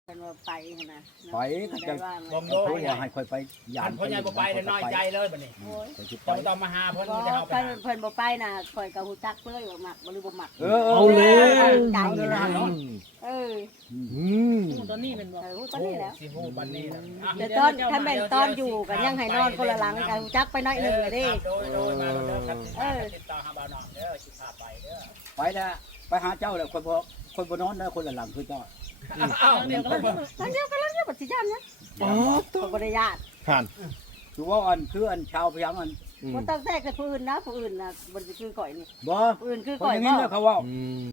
ไปนะไปก็จะเขาอยากให้ค่อยไปยามพ่อใหญ่บ่ไปเลยน้อยใจเลยบัดนี้ต้องต้องมาหาเพิ่นจะเอาไปเพิ่นบ่ไปนะข่อยก็ฮู้จักเลยว่ามักบ่หรือบ่มักเอาเลยใจเอาเลยนะเนาะตอนนี้เป็นบ่ตอนนี้แล้วสิฮู้บัดนี้แต่ตอนถ้าแม่นตอนอยู่กันยังให้นอนคนละหลังกันฮู้จักไปน้อยนึงเลยดิโดยมาเด้อครับติดต่อหาบ่าวน้องเด้อสิพาไปเด้อไปแล้วไปหาเจ้าแล้วคนบ่นอนแล้วคนละหลังคือเจ้าอ้าวเดี๋ยวก็หลังเดียวบ่สิย่านนะตัวบ่ได้ญาติผ่านคือว่าอันคืออันชาวพยังอันบ่ต้องแทรกกับผู้อื่นนะผู้อื่นน่ะบ่สิคือก่อยนี่บ่ผู้อื่นคือคนก่ออย ย่างนี้บ่แล้วเขาว่า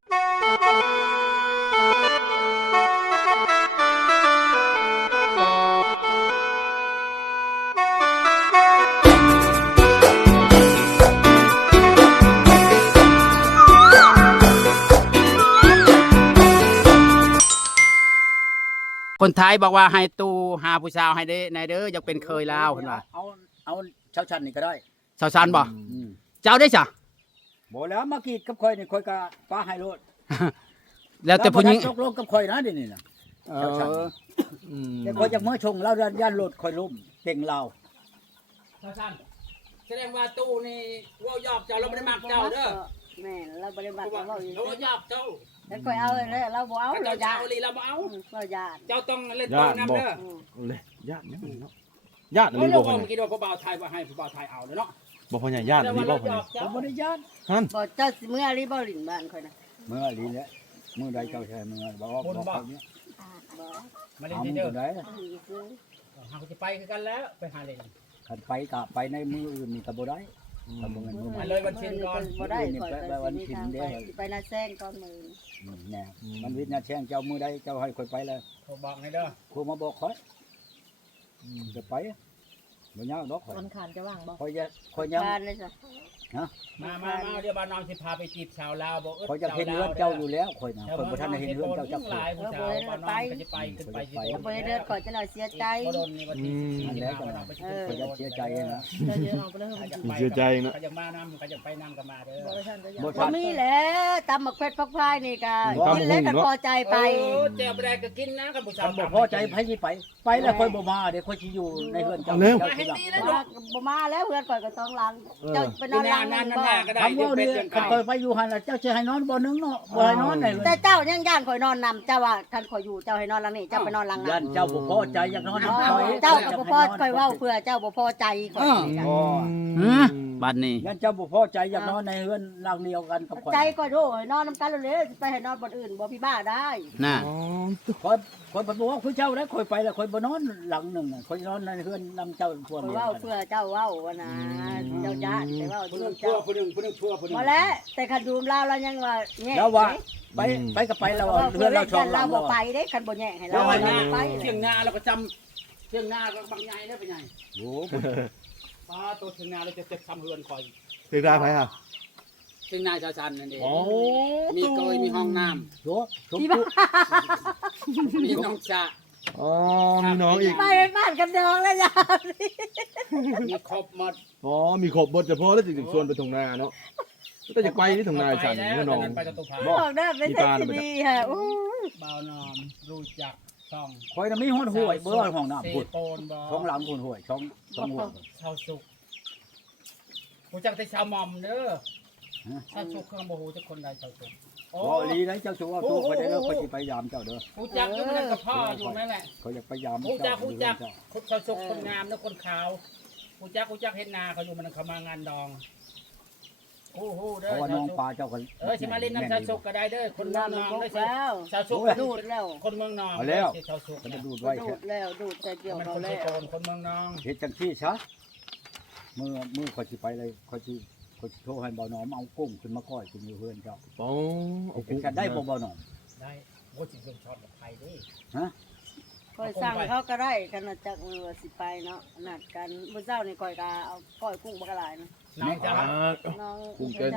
คนไทยบอกว่าให้ตู้หาผู้สาวให้ได้ในเด้ออยากเป็นเคยลาวเพิ่นว่าเอาชาวชันนี่ก็ได้สาวซันบ่เจ้าได้จ้ะบ่แล้วมากีดกับข่อยนี่ข่อยก็ป้าให้โลดแล้วแต่ผู้หญิงตกลงกับข่อยนะเดี๋ยวนี้น่ะชาวชันแต่ข่อยจะเมื่อชงแล้วย่านโลดข่อยล้มเต็งลาวสาวซันแสดงว่าตู้นี่ว่ายอกเจ้าเราบ่ได้มักเจ้าเด้อแม่เราบ่ได้มักเราอยู่เรายอกเจ้าแล้วก่อยเอาเลยเราบ่เอาเราเราญาญาติติเราบ่เอาเราญาติเจ้าต้องเล่นต่อนำเด้อเลยญาติเนี่ยเนาะญาติโอ้นี่เราบ่บพ่ออก ใหญ่เมื่อกี้ว่าผู้บ่าวไทยว่าให้ผู้บ่าวไทยเอาเนาะบ่พ่อใหญ่ญาตินี่บ่พ่อใหญ่ผมบ่ได้ย่านฮั่นบ่เจ้าสิเมื่อรีบ่ลิ้นบ้านข่อยนะเมื่อลีแล้วเมื่อใดเจ้าชายเมื่อบอกเขาเนี่ยบ่มาเล่นทำที่มืเด้ออใดหาจะไปคือกันแล้วไปหาเล่นขันไปกะไปในมืออื่นนี่ก็บ่ได้ทำบ่เงินมือมามันเลยวันชินก่อนบ่ได้ข่อยก็สิไปนาแซงก่อนมื้อแน่มันวิทย์นะแช่งเจ้ามือใดเจ้าให้ค่อยไปแล้วโทรบอกให้เด้อครูมาบอกค่อยจะไปบ่ยากดอกข่อยวันขานจะว่างบ่ข่อยจะข่อยยังบ้านเลยจ้ะมาเดี๋ยวบ้านน้องสิพาไปจีบชาวลาวบ่ข่อยจะเห็นเฮือนเจ้าอยู่แล้วข่อยนะข่อยบ่ทันได้เห็นเฮือนเจ้าจักหคนลายผู้สาวบ้านน้องก็จะไปขึ้นไปสิบ่ได้เดือดข่อยจะหน่อยเสียใจบ่โดนนี่วันที่14บ้านน้องไปข่อยจะเสียใจนะเสียใจเนาะเขาจะมานำเขาจะไปนำกันมาเด้อบ่บ่ทันมีแหละตำบักเผ็ดพักพายนี่ก็กินแล้วก็พอใจไปเจ้าบ่ได้ก็กินนะกับผู้สาวทำบ่พอใจไผสิไปไปแล้วข่อยบ่มาเดี๋ยวข่อยสิอยู่ในเฮือนเจ้ามาให้ตีแล้วบ่มาแล้วเพื่อนข่อยก็ต้องหลังเจ้าไปนอนหลังนั่นบ่ก็ได้ทำว่านี่คันข่อยไปอยู่หั่นน่ะเจ้าสิให้นอนบ่นึงเนาะบ่ให้นอนได้แต่เจ้ายังย่านข่อยนอนนำเจ้าว่าคันข่อยอยู่เจ้าให้นอนหลังนี่เจ้าไปนอนหลังยันั้นนเจ้าบ่พอใจอยากนอนนำข่อยเจ้าก็บ่พอข่อยเว้าเพื่อเจ้าบ่พอใจข่อยบ้านนี้ยันเจ้าบ่พอใจอยากนอนในเฮือนหลังเดียวกันกับข่อยใจข่อยโดให้นอนนำกันเลยไปให้นอนบ่อื่นบ่พี่บ้าได้น่ะข่อยบอกว่าคือเจ้าแล้วข่อยไปแล้วข่อยบ่นอนหลังนึงน่ะข่อยนอนในเฮือนนำเจ้าพวกข่อยนี้เว้าเพื่อเจ้าเว้าว่านะเจ้าญาติแต่เว้าผู้เพื่นึองชั่วเจ้าผู้นึงชั่วผู้นึงบ่แล้วแต่คันดูมลาวเรายังว่าแง่แล้วว่าไปก็ไปแล้วเฮือนเราชองหลัเรางบ่เราไปเด้คันบ่แง่ให้เราเราให้ไปเที่ยงนาเราก็จำเที่ยงนาก็บางใหญ่ได้เป็นไงโอ้ป้าตัวเที่ยงนาเราจะทำเฮือนคอยคือได้ไหมฮะเที่ยงนาชาวชันนั่นเองโอ้มีเกยมีห้องน้โหชมพู่ำมีน้องชาอ๋อมีน้องอีกไปบ้านกันดองแล้วยามีครบหมดอ๋อมีครบบทเฉพาะแล้วจึงชวนไปทงนาเนาะก็จะไปที่ทงนาฉันแล้วน้องไปกับตัวพาบอกได้เป็นเซ็กซี่ฮะอู้เบานอมรู้จักช่องข่อยน่ะมีห้องห้วยเบิ่ห้องน้ำพุ่นโปนบอช่องหลังพุ่นห้วยช่องห้วยชาวสุกรู้จักแต่ชาวมอมเด้อชาวสุกเครื่องโมโหจะคนใดชาวสุกโอ้บ่ลีได้เจ้าชัวตู้ข่อยได้เด้อข่อยสิพยายามเจ้าเด้อรู้จักอยู่นั่นกับพ่ออยู่นั่นแหละข่อยอยากพยายามรู้จักเจ้ารู้จักคนชาวสุกคนงามแล้วคนขาวรู้จักเห็นนาเขาอยู่มันเขามางานดองโอ้โหเด้เพอราะว่าน้องปลาเจ้าก็ชิมาลินน้ำชาวสุกก็ได้เด้อคนเมืองนองได้สิแล้วชาวสุกดูดแล้วคนเมืองนองชาวสุกมันจะเนี่ยดูดไว้ดูแท้ดแล้วดูดแต่เกี่ยวมันเขาคนแล้ที่วโกนคนเมืองนองเฮ็ดจังซี่ซะมือข่อยสิไปเลยข่อยสิโทรให้บ่าวหนอมเอากุ้งขึ้นมาก้อยกินอยู่เฮือนเจ้าโอ้โอ้เป็นกันได้บ่บ่าวหนอมได้โอ้จิเป็นช็อตกับไทยดิคอยสั่งเขาก็ได้กันจักสิไปเนาะนัดกันมื้อเช้านี่ก่อยก็เอาก้อยกุ้งบักหลายนะน้องจ้าน้องกุ้งเกิน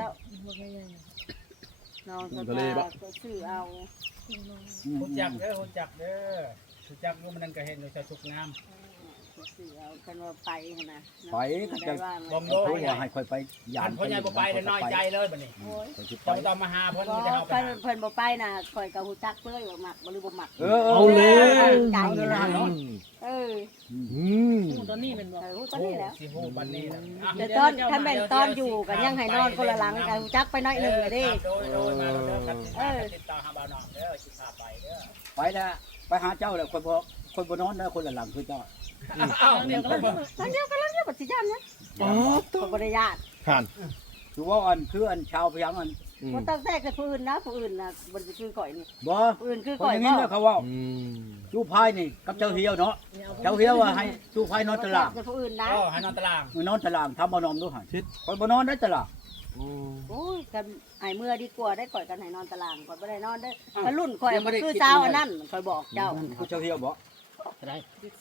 น้องก็ซื้อเอารู้จักเด้อรู้จักอยู่มันนั่นก็เห็นอยู่ชาวสุกงามสิเอากันว่าไปหั่นน่ะไปก็จะได้ว่าบ่ไงโลโอ้ยว่าให้ค่อยไปยาอัมนพ่อใหญ่บ่ไปเลยน้อยใจเลยบัดนี้โอ้ยค่อยสิไปต้องต้องมาหาเพิ่นบ่มีแต่เฮาไปเพิ่นหาเพิ่นบ่ไปน่ะข่อยก็ฮู้จักเลยว่ามักบ่หรือบ่มักเอาเลยใจเอาเลยนะเนาะเอออืมตอนนี้เป็นบ่เออฮู้ตอนนี้แหล้วสิฮู้บัดนี้แหละอ่ะแต่ตอนถ้าแม่นตอนอยู่ก็ยังให้นอนคนละหลังก็ฮู้จักไปหน้อยหนึงก็เด้โดยมาเด้อครับติดต่อหาบ่าวน้องเด้อสิพาไปเด้อไปแล้วไปหาเจ้าแล้วคนบ่นอนนะคนละหลังคือเจ้าอ้าวเดี๋ยวก็บ่ลังเดียวกันลังเดียวบ่สิย่านนะอ๋อก็บ่ได้ญาติผ่านคือว่าอันคืออันชาวพยังอันอืมบ่ต้องแทรกกับผู้อื่นนะผู้อื่นน่ะบ่สิคือข่อยนี่บ่ผู้อื่นคือคนข่ออย ย่างนี้บ่เนี่ยเขาว่าอืมจูพายนี่กับเจ้าเฮียวเนาะเจ้าเฮียวว่าให้จูพายนอนตารางกับผู้อื่นนะก็ให้นอนตารางนอนตารางทำบ่นอนดูหั่นคนบ่นอนได้ตารางอ๋อโอ้ยกันให้เมื่อดีกว่าได้ข่อยกันให้นอนตารางข่อยบ่ได้นอนเด้อถ้ารุ่นข่อยมันคือเช้าอันนั้นข่อยบอกเจ้าคือเจ้าเฮียวบ่ได้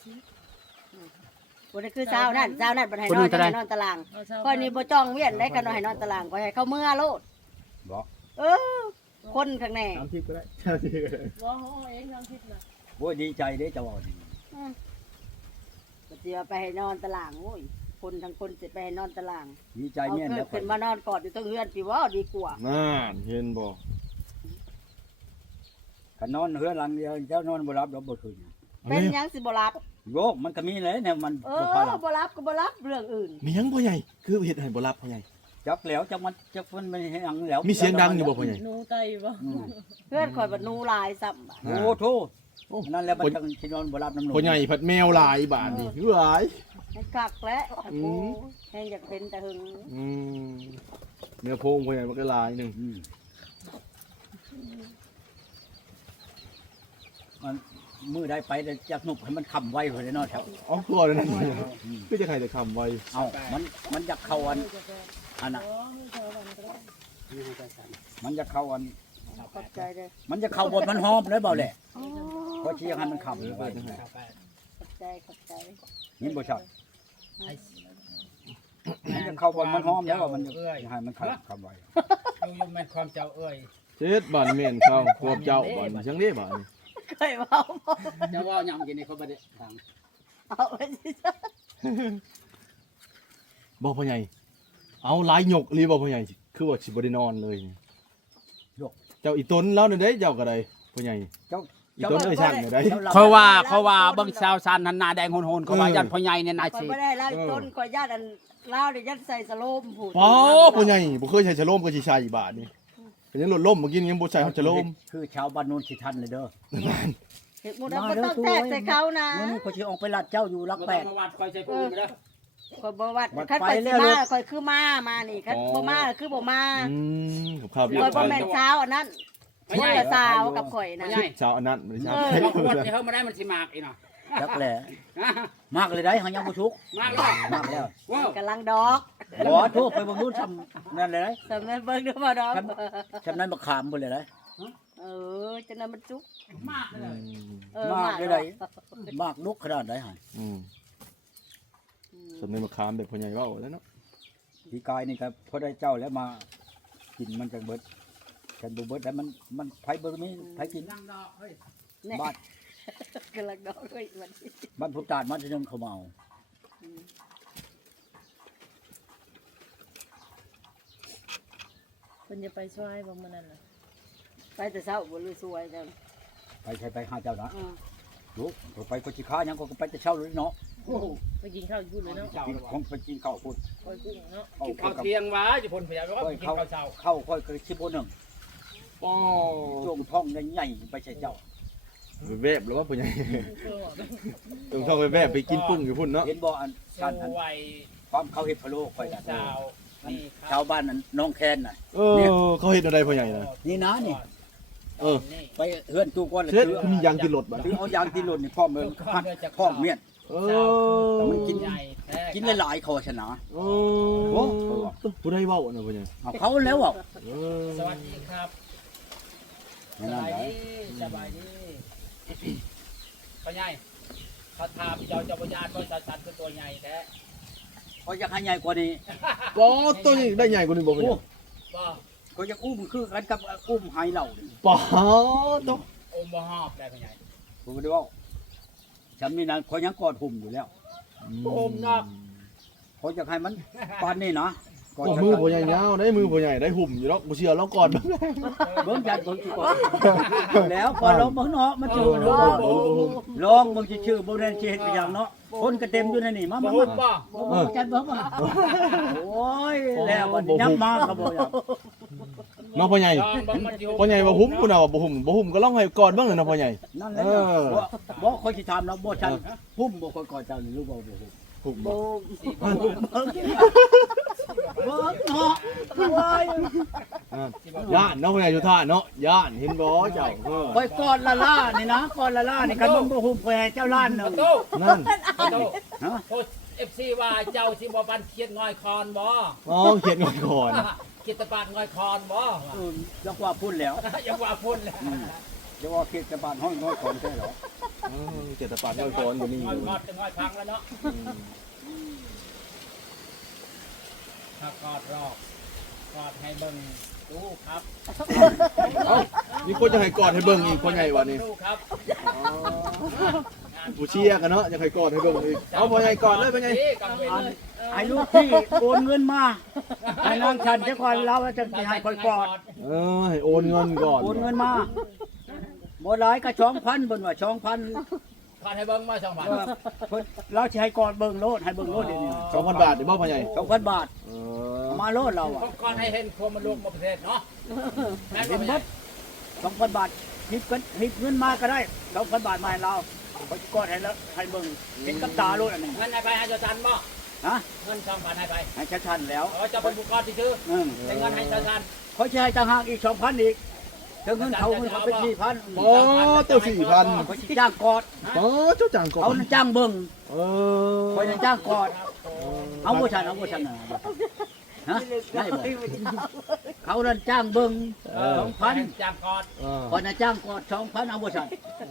บ่ได้คือเช้านั่นบ่ให้นอนจะให้นอนตารางข่อยนี่บ่จ้องเวียนได้กันให้นอนตารางข่อยให้เขาเมื่อโลดบ่เออคนข้างในตามทิพย์ก็ได้ตามทิพย์ก็ได้ว่าเขาเองทำผิดนะโอ้ยดีใจเด้เจ้าว่านี่ก็สิเอาไปให้นอนตารางโอ้ยคนทั้งคนสิไปให้นอนตารางดีใจเอาแม่นแล้วขึ้นมานอนกอดอยู่ตรงเฮือนสิว่าดีกว่าน่าเห็นบ่คันนอนเฮือหลังเดียวเจ้านอนบ่รับดอกบ่คืนเป็นหยังสิบ่รับโยกมันก็มีแหละเนี่ยมันเอบ่อพารับบ่รับก็บ่รับเรื่องอื่นมีหยังพ่อใหญ่คือเฮ็ดให้บ่รับพ่อใหญ่จักแล้วจักมันจักมันไม่ให้หยังแล้วมีเสียงดังอยู่บ่พ่อใหญ่หนูไตบ่อืมเพื่อนข่อยบ่นูหลายซ้ำโอ้โธ่นั่นแหละมันจังสินอนบ่รับน้ำนมพ่อใหญ่ผัดแมวหลายบาทนี่หลายให้คักและอืโอ้มแห้งอยากเป็นแต่หึงอืมเนื้อโพงพ่อใหญ่มันก็หลายหนึงอืมมันมือได้ไปแต่จักนุกให้มันค้ำไว้พุ่นเลยเนาะแถวอ๋อครัวเลยนั่นคือจะใครจะคำไว้เอามันอยากเข้าอันน่ะมันจะเข้าอันขอบใจเด้อมันจะเข้าบทมันหอมเลยเปล่าแหละเพราะเชียงให้มันค้ำไว้ขอบใจนี่บ่ชัดมันจะเข้าบทมันหอมแล้วมันจะให้มันค้ำไว้อยู่แม่นความเจ้าเอ้ยเจ็ดบาทแม่นเข้าควบเจ้าบาทจังเด้บาทนี่เคยเว้าบ่เจ้าว่าหยังกินนี่เขาบ่ได้ทางเอาไปสิบอกพ่อใหญ่เอาหลายหยกรีบอกพ่อใหญ่คือว่าสิบ่ได้นอนเลยเจ้าอีตนแล้วนี่เด้เจ้าก็ได้พ่อใหญ่เจ้าอีตนเอ้ยช่างนี่ได้เขาว่าเบิ่งชาวซันหันหน้าแดงโหนๆเขาว่ายันพ่อใหญ่เนี่ยนายข่อยสิบ่ได้ไล่ต้นข่อยญาติอันลาวนี่ยัดใส่สโลมพูดอ๋อพ่อใหญ่บ่เคยใช้ชะโลมก็สิใช้บาทนี่เป็นยังหล่นล่มเมื่อกี้ยังบ่ใช้ชะโลมคือชาวบ้านโนนสิทันเลยเด้อเฮ็ดหมดแล้วบ่ต้องแทรกใส่เขานะวันนี้เขาสิออกไปลัดเจ้าอยู่ลักแปดมาวัดคอยใจกูไปแล้วข่อยบ่วัดวัดคันไปข่อยเรื่สิอยๆมาข่อยคือมานี่คันบ่มาคือบ่มากับข้าวเรียข่อยกบ่แม่นเช้าอันนั้นคนละสาวกับข่อยนะไม่ใช่เช้าอันนั้นบ่ได้เราใช้วัดที่เฮามาได้มันสิมากอีเนาะจักแหละมากเลยได้หังยังบ่ชุกมากแล้วมากแล้วว้าวกำลังดอกบ่ทุกไปบ่รู้ทำนั่นเลยได้สำนักเบิ่งดูมาดอกจำนั้นมาขามบ่เลยได้เออจังนั้นมันจุกมากเลยมากเลยได้มากลุกขนาดไหนหั่นสำเนียงมะขามแบบพ่อใหญ่เว้าแล้วเนาะพี่กายนี่ก็พอได้เจ้าแล้วมากินมันจังเบิดกันบ่เบิดแล้วมันไผบ่มีไผกินนั่งดอกเฮ้ยเนี่ยบ้านกำลังดอกเลยวันนี้บ้านผู้ตาดมันจะนึงเขามาเอาเพิ่นจะไปช่วยบ่มื้อนั้นน่ะไปแต่เช้าบ่รู้สวยจังไปใช้ไปหาเจ้านะอือลูกไปก็สิค้าหยังก็ไปแต่เช้าเลยเนาะไปกินข้าวอยู่พุ่นเลยเนาะกินของไปกินข้าวพุ่นปล่อยกุ้งเนาะกินข้าวเที่ยงวะอยู่พุ่นพยายามว่ากินข้าวเช้าเข้าค่อยคือชิบนึงป้อช่วงท้องใหญ่ๆไปใช่เจ้าไปแวบแล้วว่าพ่อใหญ่ต้องเข้าไปแวบไปกินปุ้งอยู่พุ่นเนาะเห็นบ่อันสกันอันวยความเขาเฮ็ดพะโล้ค่อยน่ะสาวนี่ชาวบ้านนั้นน้องแคนน่ะเขาเฮ็ดอะไรพ่อใหญ่นะนี่นะนี่เออนี่ไปเฮือนตู้ก้อนเลยเช็ดถือมียางกินรถบ่ถือเอายางที่หล่นนี่พ่อมเมืองพัดพ่อมเมียนเอมันกินใหญ่แท้กินหลายๆเขาชนะโอ้ผู้ใดเว้านะพ่อใหญ่เอาเขาแล้วอ่ะสวัสดีครับสนั่นบายแหละดีสบายดีพ่อใหญ่เขาถามเจ้าพญานบ่สันคือตัวใหญ่แท้เขาอยากให้ใหญ่กว่านี้ป้อตัวนี้ได้ใหญ่กว่านี้บ่พ่อใหญ่บ่เขาอยากอุ้มคือกันกับอุ้มไฮเหล่านี่ป้อตัวอมบ่ฮอบได้พ่อใหญ่ผมก็ได้ว่าฉันมีนั้นเขายังกอดหุ่มอยู่แล้วโอมนอกเขาจะให้มันปานนี้นะก่อนโอ้จะมือพ่อใหญ่ยาวได้มือพ่อใหญ่ได้หุ่มอยู่แล้วบ่เชื่อแล้วก่อนบ้างเบิ่งจัดเบิ่งสิก่อนแล้วก่อนลองเบิ่งเนาะมันชื่อมันลองเบิ่งสิชื่อบ่ได้สิเฮ็ดไปอย่างเนาะคนก็เต็มอยู่ในนี่มาบ่มาหุ่นบ่จัดเบิ่งมาโอ้ยแล้วบัดนี้ยับมาก็บ่อยากน้องพ่อใหญ่ลองบ่มันอยู่พ่อใหญ่ว่าหุ่มพุ่นน่ะว่าบ่หุ่มก็ลองให้ก่อนบ้างเลยนะพ่อใหญ่นั่นแหละบ่ค่อยสิถามเนาะบ่ชันพุ่มบ่ค่อยก่อนเจ้านี่รู้บ่บ่หุ่มโบเบิ่งเนาะโอ้ยย่านน้องพ่อใหญ่อยู่ท่าเนาะย่านเห็นบ่เจ้าคอยก่อนละล่านี่นะก่อนละล่านี่กันมึงบ่หุ่มคอยให้เจ้าล้านหนึงตู้นั่นตู้ฮะโพส FC ว่าเจ้าสิบ่ปันเขียนงอยคอนบ่อ๋อเขียนก่อนกิตปาดงอยคอนบ่จักว่าพูดแล้วยังว่าพุ่นเลยจะว่าเขตจะบานห้องน้อยของใช่เหรอเจตปาดก่อนอยู่นี่งอยคอนจะงอยพังแล้วเนาะถ้ากอดรอบกอดให้เบิ่งดูครับเอ้ามีคนจะให้กอดให้เบิ่งอีกพ่อใหญ่ว่านี่ดูครับผู้เชียร์กันเนาะจะให้กอดให้เบิ่งอีกเอาพ่อใหญ่กอดเลยพ่อใหญ่กังเวรเลยไอ้ลูกพี่โอนเงินมาให้นางฉันจะก่อนเราจะให้คอยกอดให้โอนเงินก่อนโอนเงินมาบ่หลายก็2,000เบิ่นว่า2,000 กอดให้เบิ่งมา2 บาทเพิ่นเราสิให้กอดเบิ่งโลดให้เบิ่งโลดเดี๋ยวนี้ 2,000 บาทเดี๋ยวบ่พ่อใหญ่ 2,000 บาทเอามาโลดเราอ่ะผมกอดให้เห็นความมันลูกมาประเทศเนาะแม่นเห็บ่นใหบ่ญ่ 2,000 บาทหิบเงินมาก็ได้ 2,000 บาทมาให้เราคอยกอดให้แล้วให้เบิ่งเห็นกับตาโลดอันนี้เงินให้ไปให้เจ้าชันบ่ฮะเงิน2 บาทให้ไปให้ชันๆแล้วเจ้าเป็นผู้กอดที่ชื่อ เป็นเงินให้เจ้าชันเขาจะให้ต่างหากอีก 2,000 อีกถึงเงินเขาเป็น 4,000 โอ้ตัว 4,000 เขาสิจ้างกอดโอ้เจ้าจางก่อเขานจ้างเบิ่งเอคอยจ้างกอดเอาบ่ชันน่ะฮะได้บ่เขานั่นจ้างเบิ่ง 2,000 จากกอดคอยน่ะจ้างกอด 2,000 เอาบ่ชัน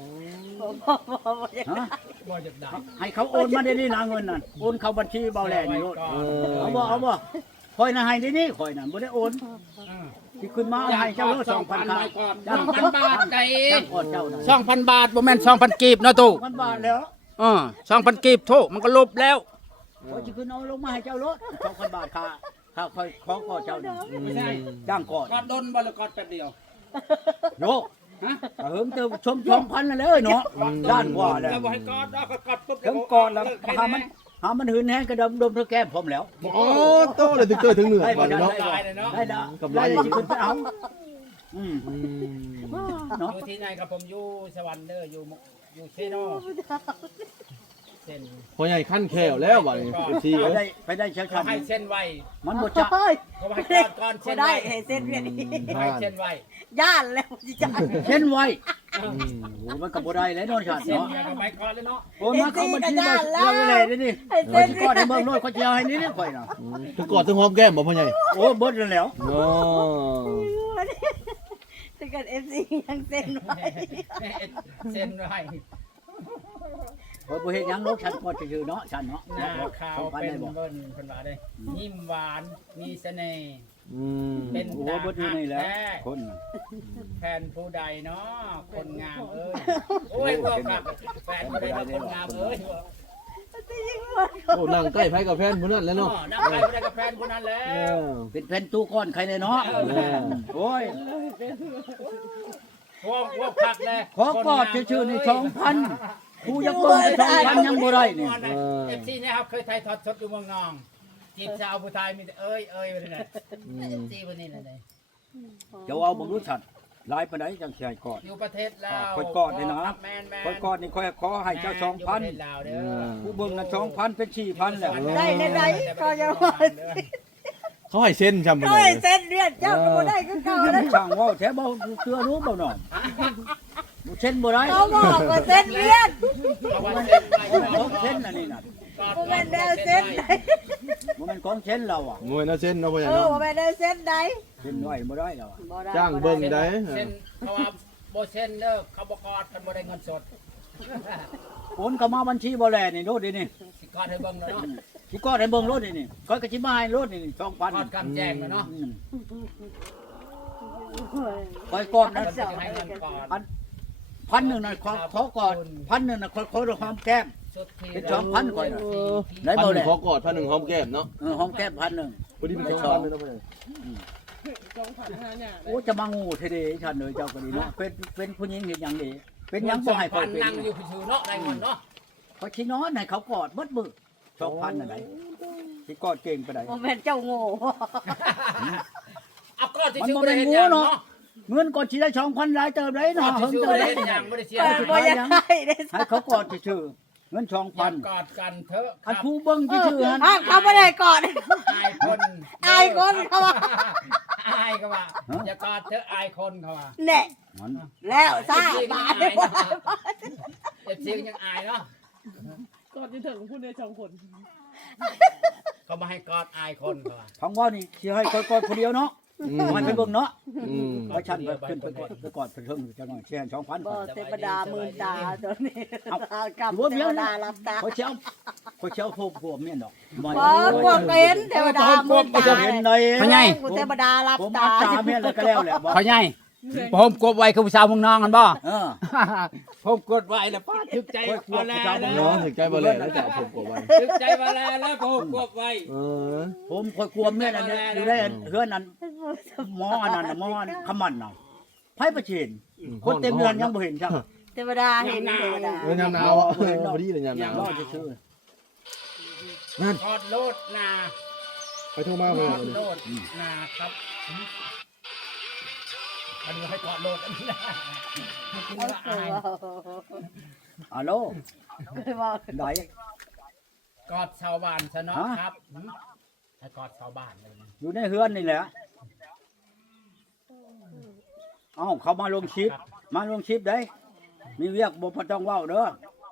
ฮะบ่จะได้ให้เขาโอนมาได้นี่นะเงินนั่นโอนเข้าบัญชีเบาแลนี่โลดเอาบ่คอยน่ะให้ได้นี่คอยน่ะบ่ได้โอนสิขึ้นมาเอาให้เจ้าโลด 2,000 ครับจ้าง 2,000 บาทได้จ้างกอดเจ้าน่ะ 2,000 บาทบ่แม่น 2,000 กีบเนาะตู่ 2,000 บาทแล้ว 2,000 กีบโทมันก็ลบแล้วคอยสิขึ้นเอาลงมาให้เจ้าโลด 2,000 บาทค่าคอยขอกอดเจ้านี่ไม่ใช่จ้างกอดกอดดนบ่หรือกอดแป๊บเดียวโยกเฮิมเติมชม2,000นั่นเลยเนาะด้านกว่าแล้วแล้วบ่ให้กอดแล้วก็กอดปุ๊บถึงกอดแล้วหามันหืนแห้งกระดมเท่าแก้มผมแล้วโอ้โตเลยถึงเกิดถึงเหนือได้ก่บ่อนได้เนาะได้ละได้สิขึ้นไปเอาเนาะอยู่ที่ไหนครับผมอยู่สวรรค์เด้ออยู่เซโนเส้นพ่อใหญ่ขั้นแขวแล้วบัดนี้เป็นที่ไปได้เช้าเขาให้ๆเส้นไว้มันบ่จะเขาให้กอดก่อนก็เส้นได้ไว้ให้เส้นเวียนอีกให้เส้นไว้ย่านแล้วจิจ้าเช่นไว้โอ้มันก็บ่ได้แล้วนอนชาติเส้นเนาะเนี่ยก็ไปกอดแล้วเนาะโอ้มาเข้าบัญชีบ่เราเลยนี่ให้ข่อเส้ยนสิกอดให้เบิ่งโลดข่อยสิเอาให้นี่ข่อยน่ะถึงกอดถึงหอมแก้มบ่พ่อใหญ่โอ้เบิดแล้วโอ้ถ้าเกิด FC ยังเส้นไว้เส้นไว้ข่อยบ่เฮ็ดหยังโลกฉันกอดซื่อๆเนาะฉันเนาะหน้าขาว 2,000 เป็นได้บ่เบิ้นคนว่าได้ยิ้มหวานมีเสน่ห์ เป็นโอ้เบิดอยู่นี่แล้วคนแฟนผู้ใดเนาะคนงามเอ้ยโอ้ยพวกครับแฟนผู้ใดเนาะคนงามเอ้ยจะยิงหมดโอ้นั่งใกล้ไผกับแฟนผู้นั้นแล้วเนาะนักไปผู้ใดกับแฟนผู้นั้นแล้วเป็นแผ่นตู้ก้อนใครเลยเนาะโอ้ยพวกพักเลยขอกอดชื่อๆนี่2,000กูจะเบิ่งไป2,000ยังบ่ได้นี่เอฟซีเนี่ยครับเคยถ่ายทอดสดอยู่เมืองนองจีบสาวผู้ชายมีแต่เอ้ยไปเลยนะเอฟซีวันนี้นะเนี่ยเจ้าเอาบ่รู้ชัดหลายปานใดจังสิให้กอดอยู่ประเทศลาวค่อยกอดเลยนะแมนค่อยกอดนี่ค่อยขอให้เจ้าอยู่ประเทศ 2,000 ลาวเด้อผู้เบิ่งน่ะ2,000เป็น4,000แล้วได้ในใดก็ยังว่าเขาให้เส้นจำบ่ก็ได้ให้เส้นเรียนเจ้าก็บ่ได้ก็เก่าแล้วช่างเว้าแท้บ่เชื่อรู้บ่น้องบ่เช่นบ่ได้เขาบอกว่าเส้นเรียนเพราะว่าเส้นไว้ของเช่นอันนี้น่ะบ่แม่นแนวเส้นใดบ่แม่นของเช่นเราอ่ะงวยนะเส้นเนาะพ่อใหญ่เออเนาะบ่แม่นแนวเส้นใดเช่นไว้บ่ได้แล้วอะบ่ได้จ้างเบิ่งได้เส้นเขาว่าโบเส้นเลิกเขาบอกกอดกันบ่ได้เงินสดโอนเข้ามาบัญชีบ่แลนี่โลดนี่สิกอดให้เบิ่งเนาะสิกอดให้เบิ่งโลดนี่ค่อยก็สิมาให้โลดนี่2,000 กอดกำแจงเนาะค่อยกอดนะมันจะให้เงินก่อน 1,000นึงน่ะขอกอด1,000นึงน่ะขอหอมแก้มสุดที่เป็น2,000ข่อยน่ะได้พันบ่หนึ่แล้งขอกอดพันหนึ่งหอมแก้มเนาะหอมแก้ม1,000 พอดีเป็น2,000เลยเนาะพ่อใหญ่ 2,500เนี่ยโอ้จะมางูเทเดฉันเลยเจ้าก็ดีเนาะเป็นผู้หญิงเห็นหยังดีเป็นหยังบ่ให้ข่อยเป็นนั่งอยู่ซื่อเนาะได้เงินเนาะข่อยสินอนให้เขากอดเบิดมื้อ2,000น่ะได้สิกอดเก่งปานใดบ่แม่นเจ้าโง่เอาก็ที่ชื่อบ่ได้เฮ็ดหยังเนาะเงินก่อนสิได้2,000หลายเติมได้ก็เนาะที่เฮิงชื่อเติบ่มได้ได้เฮ็ดหยังบ่ได้เสียเปิดบ่อยากให้ได้ให้เขากอดซื่อๆเงินอย่า 2,000 กอดกันเถอะคอัรันบผู้เบิ่งซื่อๆหั่นเขาบ่ได้กอดอายคนอายคนเขาว่าอายก็ว่าอย่ากอดเถอะอายคนเขาว่าแน่มันแล้วซ่าบาดได้บ่เจ็บเสียงยังอายเนาะก่อนจะถึงพูดได้2คนเขามาให้กอดอายคนเขาว่าฟังว่านี่สิให้กอดคนเดียวเนาะมันไปเบิ่งเนาะอืมไปชั้นไปขึ้นไปกอดไปกอดไปเทิงจังหน่อยสิให้2,000 บ่เทวดามื่นตาตอนนี้เอากับหัวเมีเทยววนะดารับตาเขาเชี่ยวพวกเมียนดอกบ่พวกเห็นเทวดามื่นตาเห็นในเทวดารับผมตาอัดตาเมียนแล้วก็แล้วแหละบ่เขาใหญ่ผมกบไว้คือผู้สาวมึงน้องกันบ่เออผมกดไว้แล้วป้าถึกใจโอ้ยกลัวมาแล้วผู้สาวมึงเนาะถึงใจบ่แล้วแล้วจะเอาผมกดไว้ถึกใจมาแล้วผมกดไว้เออผมคอยกลัวเมียนอันนี้อยู่ได้เฮือนนั้นหมออันนั้นน่ะหมออันขมันน่ะไผประเชนคนเต็มเรือนยังบ่เห็นจังเทวดาเห็นเทวดาเออยามหนาวอ่ะเออพอดีเลยยามหนาวรอซื่อกอดโลดนาไปโทรมาเลยกอดโลดนาครับอันนี้ให้กอดโลดอันนี้นะกินเอาว่าเสือายๆฮัลโหลเคยบอกได้กอดชาวบ้านซะเนาะฮะครับให้กอดชาวบ้านเลยนะอยู่ในเฮือนนี่แหละเอ้าเขามาลงชิปมาลงชิปได้มีเวียกบ่ต้องเว้าเด้อ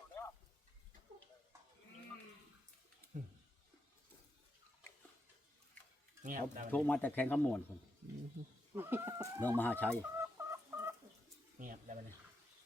เงียเขาบแล้วโทรมาแต่แข่งขมวนพุ่นเมืองมหาชัยเงียบแล้วเนี่ย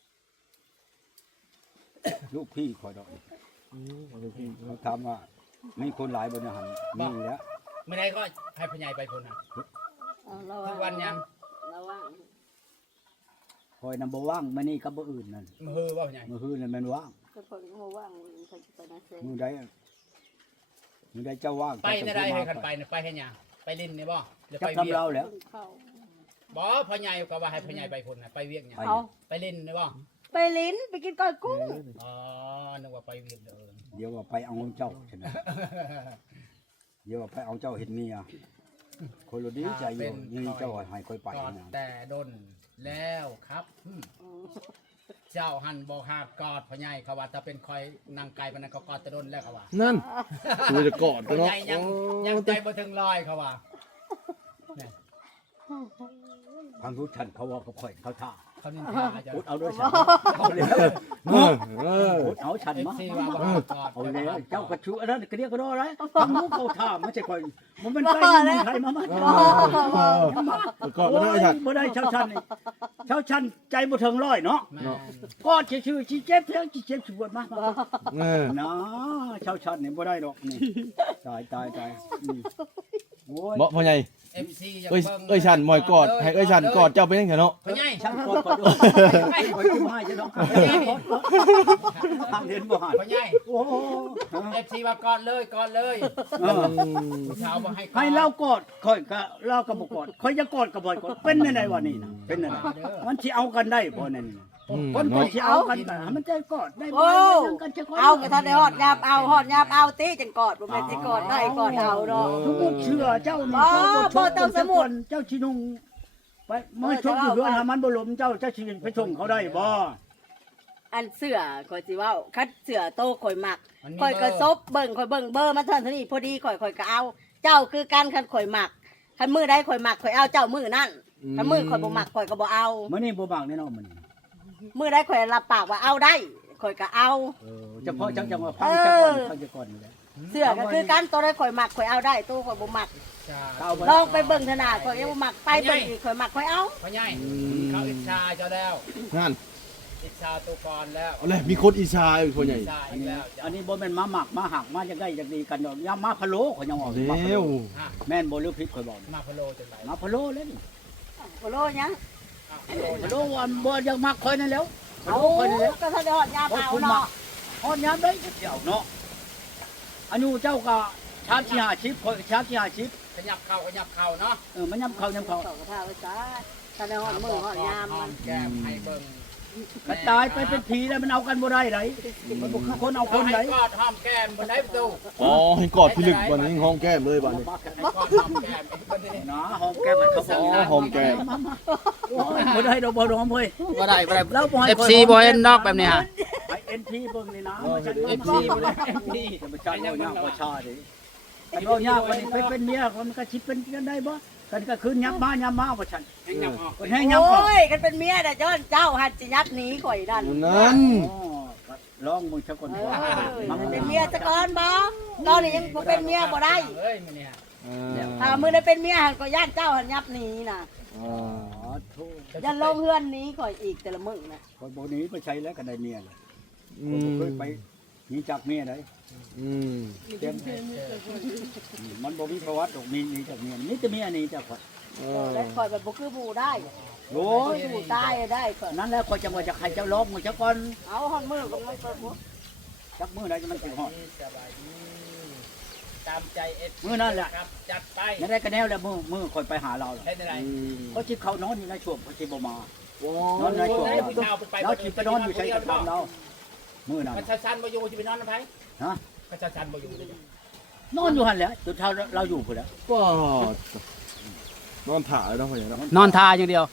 ลูกพี่คอยดอกเขาถามว่ามีคนหลายบนอาหารมีอยู่แล้วไม่ได้ก็ให้พญายไปคนน่ะเราทุกวันยังระวังคอยนำบ่ว่างมานี่กับบ่อื่นนั่นมือว่าพญายมื้อคืนนั่นแม่นว่างก็คนมาว่างเขาจะไปนะเซ่มื้อใดเจ้าว่างไปไม่ได้ให้กันไปเนี่ยไปให้ยังไปลินเนี่ยบ่เดี๋ยวจับไปเวียทำเรากแล้วเข้าบ่พญายก็ว่าให้พญายไปคนน่ะไปเวียกเนี่ยเอาไปลินเนี่ยบ่ไปลิ้นไปกินก้อยกุ้งอ๋อนึกว่าไปเวียกเด้อเดี๋ยวว่าไปเอาเจ้าใช่ไหมเดี๋ยวว่าไปเอาเจ้าเห็นเมียคนละดีใจอยู่นี่เจ้าให้คอยไปกอดนะแต่ดนแล้วครับเจ้าหันบอกหากกอดพญายเขาว่าถ้าเป็นคอยนางไก่ปานนั้นเขากอดแต่ดนแล้วเขาว่านั่นกูจะกอดพกันเนาะญายยังใจบ่ถึงลอยเขาว่าทางทุกท่านเขาว่าเขาข่อยเขาท่าเขานินทาจะพุดเอาด้วยฉันเอาเลย พุดเอาฉันเอฟมาซีว่าบ่กอดเอาเลยเจ้ากระชูอันนั้นก็เรียกก็รออะไรทางนู้นเขาท่าไม่ใช่ข่อยมันเป็นใครมันใครมากอดกันได้ฉันบ่ได้ชาวชันนี่ชาวชันใจบ่ถึงร้อยเนาะแม่ก็ชื่อชี้เจ็บเพียงชี้เจ็บชวดมาเออนะชาวชันนี่บ่ได้ดอกนี่ตายโอ้ยบ่พ่อใหญ่เอฟซีอยากเอ้ยบิ่งเอ้ยฉันมอยกอดให้เอ้ยฉันกอดเจ้าเป็นจังไงเนาะพญายช่างกดด้วยไปขึ้นมาจะต้องทางเห็นบ่หันพญายโอ้โหเอฟซีว่ากอดเลยกอดเลยเออผู้สาวบ่ให้กอดให้เรากอดค่อยก็เราก็บ่กอดค่อยจะกอดก็บ่กอดเป็นในไหนวะนี่นะเป็นในไหนมันสิเอากันได้บ่นั่นนี่ คนคนที่เอากันก็มันจะกอดได้บ่โอ้ได้กันจะกอดเอากระทันได้ฮอดยามเอาฮอดยามเอาตีจังกอดบ่แม่นสิกอดได้กอดเอาเนาะทุกคนเชื่อเจ้านี่บ่เจ้าบ่ต้องสมุดเจ้าชินุงไปเมื่อชมอยู่เรือนหามันบ่หลมเจ้าชินไปส่งเขาได้บ่อันเสือข่อยสิเว้าคัดเสือโตข่อยมักมันมีข่อยก็ซบเบิ่งข่อยเบิ่งเบอร์มาเท่านี้พอดีข่อยก็เอา เจ้าคือกันคันข่อยมักคันมือใดข่อยมักข่อยเอาเจ้ามือนั่นคันมือข่อยบ่มักข่อยก็บ่เอามื้อนี้บ่บางแน่นอนมื้อนี้มือใดข่อยรับปากว่าเอาได้ข่อยก็เอาเฉพาะจังว่าพังจังก่อนพังจังก่อนนี่แหละเสือก็คือกันตัวใดข่อยมักข่อยเอาได้ตัวข่อยบ่มักจ้าเอาบ่ลองไปเบิ่งธนาข่อยยังบ่มักไปเบิ่งอีกข่อยมักข่อยเอาพญายเขาอิจฉาเจ้าแล้วนั่นอิจฉาตัวก่อนแล้วเอาเลยมีคนอีชาอยู่พ่อใหญ่อิจฉาอีกแล้วอันนี้บ่แม่นมาหมักมาหักมาจังได้จังดีกันดอกยามมาพะโล้เขายังออกมาพะเร็โล้วอ่ะแม่นบ่หรือผิดข่อยบอกมาพะโลจังไดมาพะโล้เลยนี่บ่โลหยังพะโล้วันบ่ยังมักข่อยนั่นแล้วพะเอาโล้ข่อยนั่นแล้วก็ถ้าได้ฮอดยามเอาเนาะฮอดยามได้เจ้าเนาะอายุเจ้าก็ชาติที่50ข่อยก็ชาติที่50 ขยับเข่าเนาะมันยำเข้ายำเข้าต่อกระเพราไว้จ้าถ้าได้หอดมือหอดยามหอมันมแก้มให้เบิ่งกระตายไปเป็นผีแล้วมันเอากันบ่ได้ไหนมันบ่คือคนเอาคนไหนให้กอดหอมแก้มบนได้ประตูอ๋อให้กอดพี่ลึกบัดนี้ห้องแก้มเลยบัดนี้ให้กอดหอมแก้มไอ้คนนี้นะหอมแก้มมันเขาบอ๋ออกหอมแก้มบ่ได้ดอกบ่ดอกเฮ้ยบ่ได้บ่ได้แล้วบ่ให้ FC บ่เห็นนอกแบบนี้ฮะไอ้ NP เบิ่งนี่นะ FC บ่ได้ FC จะมาจัดเอายากกว่าชาดิแต่เอายากกว่านี้ไปเป็นเมียมันก็สิเป็นกันได้บ่กันก็คืนยับมาว่าฉันให้ยับออกคนให้ยับโอ้ยกันเป็นเมียแต่เจ้าหัดสิยับหนีข่อยนั่นนั่นลองมึงสักคนเป็นเมียซะก่อนบ่ตอนนี้ยังบ่เป็นเมียบ่ได้เอ้ยมื้อนี้ฮะถ้ามือได้เป็นเมียหันก็ย่านเจ้าหันยับหนีน่ะย่านลงเฮือนหนี้ข่อยอีกแต่ละมื้อน่ะคนบ่นี้ไปใช้แล้วก็ได้เมียเลยอืคนมเคยไปหนีจากเมียได้อืมเต็มมันบ่มีประวัติดอกมีหนีจากเมียนี่แต่เมียหนีจากข่อยแล้วข่อยแบบบ่คือบูได้โอ้ยบูตายได้ข่อยนั่นแหละข่อยจะมาจากใครเจ้าลอกมึงจักก่อนเอาฮอดมือก็มันเปิดบ่จักมื้อใดจะมันสิฮอดสบายดีตามใจ FC มื้อนั่นแหละครับจัดไปนั่นได้ก็แนวแล้วมื้อข่อยไปหาเราเฮ็ดได้ก็สิเขานอนอยู่ในช่วงเขาสิบ่มาโอ้นอนในช่วงได้ผู้ชายไปเราสิไปนอนอยู่ใช้กับทำเรามื้อนั้นประชาชนบ่อยู่สิไปนอนนำไผฮะประชาชนบ่อยู่นอนอยู่หั่นแหละจนเท่าเราอยู่พุ่นแหล้วก็นอนถ่ายแล้วพ่อใหญ่เนาะนอนทาอย่างเดียว